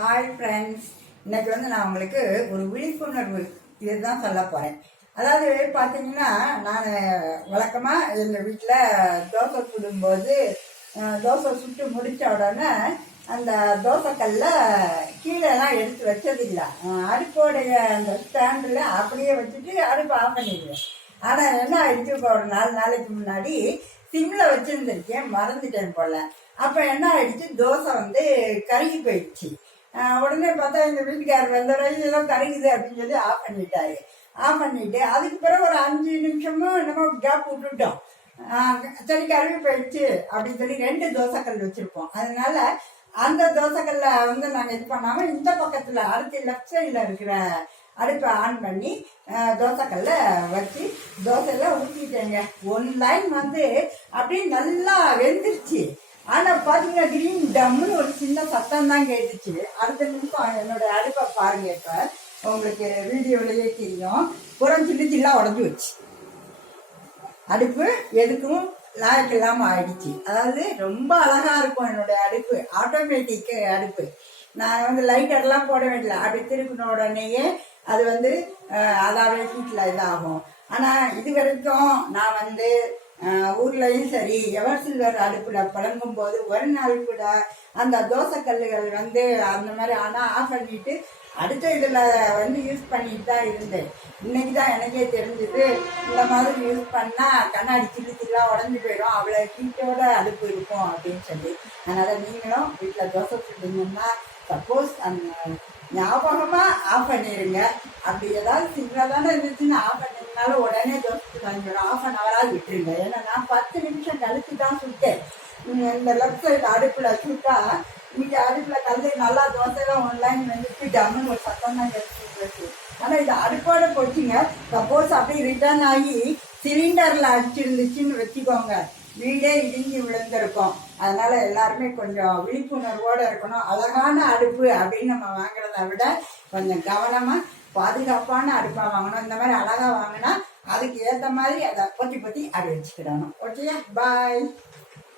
Hi friends, இன்னைக்கு நான் உங்களுக்கு ஒரு விழிப்புணர்வு இதுதான் சொல்ல போகிறேன். அதாவது பார்த்தீங்கன்னா, நான் வழக்கமாக எங்கள் வீட்டில் தோசை சுடும்போது தோசை சுட்டு முடித்த உடனே அந்த தோசைக்கல்ல கீழெல்லாம் எடுத்து வச்சதில்லை. அடுப்போடைய அந்த ஸ்டாண்டில் அப்படியே வச்சுட்டு அடுப்பு ஆஃப் பண்ணிடுவேன். ஆனால் என்ன ஆயிடுச்சு, இப்போ ஒரு 4 நாளைக்கு முன்னாடி சிம்மில் வச்சுருந்துருக்கேன், மறந்துட்டேன் போல். அப்போ என்ன ஆயிடுச்சு, தோசை கருகி போயிடுச்சு. உடனே பார்த்தா எங்கள் வீட்டுக்காரர் வந்தோட ஏதோ கருகுது அப்படின்னு சொல்லி ஆஃப் பண்ணிட்டாரு. ஆஃப் பண்ணிட்டு அதுக்கு பிறகு ஒரு 5 நிமிஷமும் நம்ம கேப் விட்டுட்டோம். சரி கருவி போயிடுச்சு அப்படின்னு சொல்லி 2 தோசைக்கல் வச்சிருப்போம். அதனால அந்த தோசைக்கல்ல நாங்கள் இது பண்ணாமல் இந்த பக்கத்தில் அடுத்த லெஃப்ட் சைடில் இருக்கிற அடுப்பை ஆன் பண்ணி தோசைக்கல்ல வச்சு தோசையெல்லாம் ஊற்றிட்டேங்க. 1 லைன் அப்படியே நல்லா வெந்துருச்சு. ஆனா பாத்தீங்கன்னா கிரீன் டம்னு ஒரு சின்ன சத்தம் தான் கேட்டுச்சு. அடுத்த நிமிஷம் என்னோட அடுப்பை பாருங்க, இப்ப உங்களுக்கு வீடியோலயே தெரியும், புறம் சில்லா உடஞ்சி வச்சு அடுப்பு எதுக்கும் லாய்க்கு இல்லாம ஆயிடுச்சு. அதாவது ரொம்ப அழகா இருக்கும் என்னோட அடுப்பு, ஆட்டோமேட்டிக் அடுப்பு. நான் லைட்டர்லாம் போட வேண்டியல, அப்படி திருப்பின உடனேயே அது அதாவே ஹீட்ல இதாகும். ஆனா இது வரைக்கும் நான் ஊர்லயும் சரி எவர் சில்வர் அடுப்புல பழங்கும் போது ஒரு நாள் கூட அந்த தோசைக்கல்லுகள் அந்த மாதிரி ஆனா ஆஃப் பண்ணிட்டு அடுத்த இதுல யூஸ் பண்ணிட்டு தான் இருந்தேன். இன்னைக்கு தான் எனக்கே தெரிஞ்சது, இந்த மாதிரி யூஸ் பண்ணா கண்ணாடி சில்லா உடஞ்சி போயிடும், அவ்வளோ ஹீட்டோட அடுப்பு இருக்கும் அப்படின்னு சொல்லி. அதனால நீங்களும் வீட்டுல தோசை சுட்டீங்கன்னா சப்போஸ் அந்த ஞாபகமா ஆஃப் பண்ணிடுங்க. அப்படி ஏதாவது சிங்கிளா தானே இருந்துச்சுன்னு ஆஃப் பண்ணிருந்தாலும் உடனே தோசை வாங்கிடும், 1/2 hour விட்டுருங்க. ஏன்னா நான் 10 நிமிஷம் கழிச்சு தான் சுட்டேன். இந்த லெஃப்ட் சைடு அடுப்புல சுட்டா இங்க அடுப்புல கல்லு நல்லா தோசைலாம் 1 லைன் டம்னு ஒரு சத்தம் தான் கிடைச்சிருக்கு. ஆனா இது அடுப்போட போச்சுங்க. சப்போஸ் அப்படியே ரிட்டர்ன் ஆகி சிலிண்டர்ல அடிச்சிருந்துச்சுன்னு வச்சுக்கோங்க, வீடே இடிஞ்சு விழுந்திருக்கும். அதனால எல்லாருமே கொஞ்சம் விழிப்புணர்வோட இருக்கணும். அழகான அடுப்பு அப்படின்னு நம்ம வாங்குறத விட கொஞ்சம் கவனமா பாதுகாப்பான அடுப்பா வாங்கணும். இந்த மாதிரி அழகா வாங்கினா அதுக்கு ஏற்ற மாதிரி அதை பொத்தி அப்படி வச்சுக்கிடணும். ஓகே, பாய்.